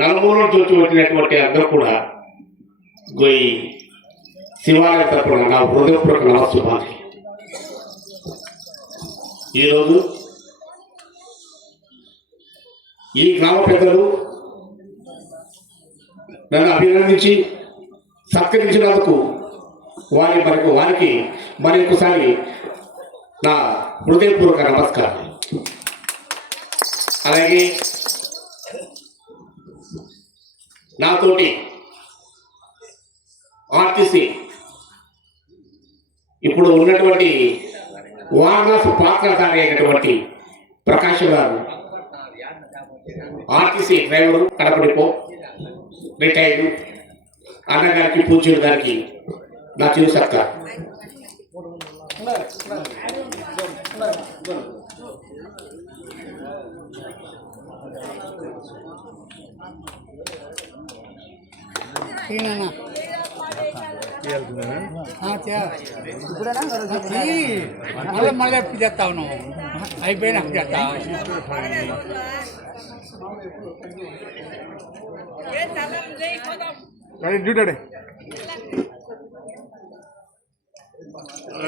నలుమూలలో చూసి వచ్చినటువంటి అందరూ కూడా ఈ శివాలయ తరపున నా హృదయపూర్వక నమస్సుమాలి. ఈరోజు ఈ గ్రామ పెద్దలు నన్ను అభినందించి సత్కరించినందుకు వారికి మరొకసారి నా హృదయపూర్వక నమస్కారం. అలాగే నాతోటి ఆర్టీసీ ఇప్పుడు ఉన్నటువంటి వారణాసి పాత్రధారి అయినటువంటి ప్రకాష్ గారు, ఆర్టీసీ డ్రైవరు, కడపడిపో రిటైర్డు అన్నగారికి, పూజ్యులు గారికి నా చిరు సత్కారం. మళ్ళీ ఎప్పుడు చేస్తా ఉన్నావు అయిపోయినా చేస్తా చూడండి.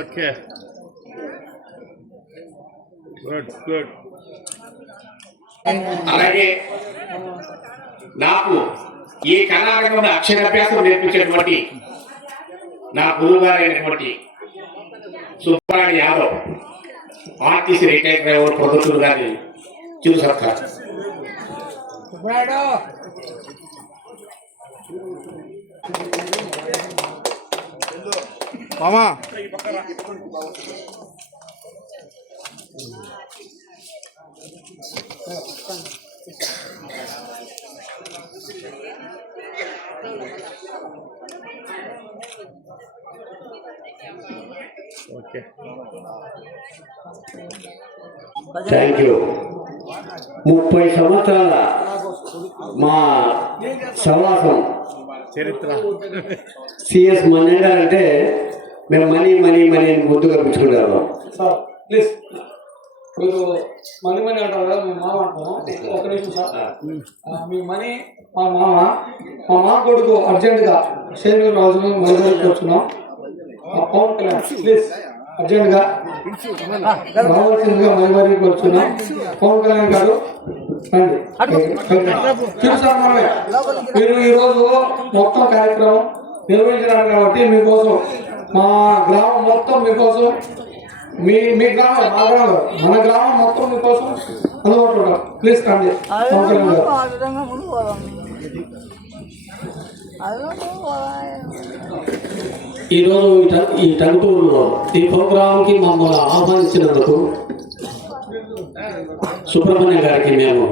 Okay, good good. అలాగే నాకు ఈ కళారంగంలో అక్షరాభ్యాసం నేర్పించేటువంటి నా గురువు గారైనటువంటి Subbarayudu Yadav, RTC retire driver, Proddatur గారి చిరు సత్కారం. మామా థ్యాంక్ యూ. 30 సంవత్సరాల మా సవాసం చరిత్ర. సిఎస్ మన్నే గారు అంటే మేము మనీ మనీ మనీ అని ముద్దు కనిపించుకుంటారు. ప్లీజ్ మీరు మనీ మనీ అంటారు కదా, మేము మామ అంటాము. ఒక నిమిషం సార్, మీ మనీ మా మామ కొడుకు అర్జెంటుగా షేర్ రాజు మనీ కూర్చున్నాం. పవన్ కళ్యాణ్ ప్లీజ్ అర్జెంటుగా రావాల్సిందిగా మనీ కూర్చున్నాం. పవన్ కళ్యాణ్ గారు రండి. చూసారు మీరు ఈరోజు మొత్తం కార్యక్రమం నిర్వహించినారు కాబట్టి మీకోసం మా గ్రామం మొత్తం మీకోసం, మీ గ్రామం మా గ్రామం మన గ్రామం మొత్తం మీకోసం అందుబాటులో ఉంటాం. ప్లీజ్ కండి. ఈరోజు ఈ టంగుటూరులో ఈ ప్రోగ్రాంకి మమ్మల్ని ఆహ్వానించినందుకు సుబ్రహ్మణ్య గారికి మేము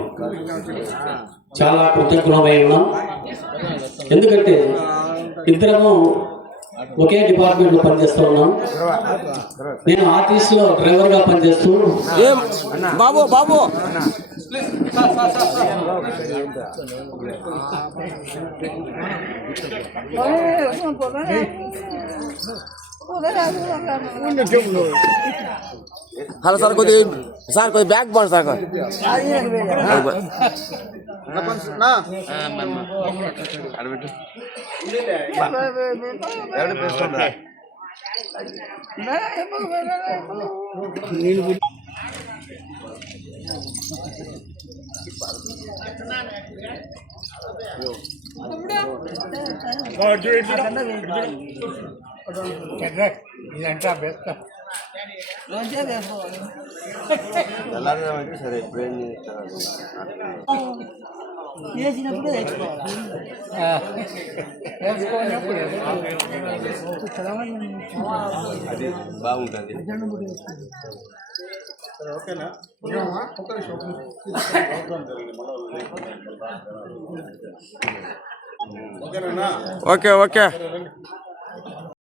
చాలా కృతజ్ఞమై ఉన్నాం. ఎందుకంటే ఇద్దరము ఒకే డిపార్ట్మెంట్లో పనిచేస్తూ ఉన్నాం. నేను ఆర్టీసీలో డ్రైవర్గా పనిచేస్తూ బాబు బాబు హలో సార్, కొద్ది బ్యాగ్ బాగుంది సార్. ఇదంతా బెస్ట్. సరే ఎప్పుడేం వేసినప్పుడు అది బాగుంటుంది. Okay okay.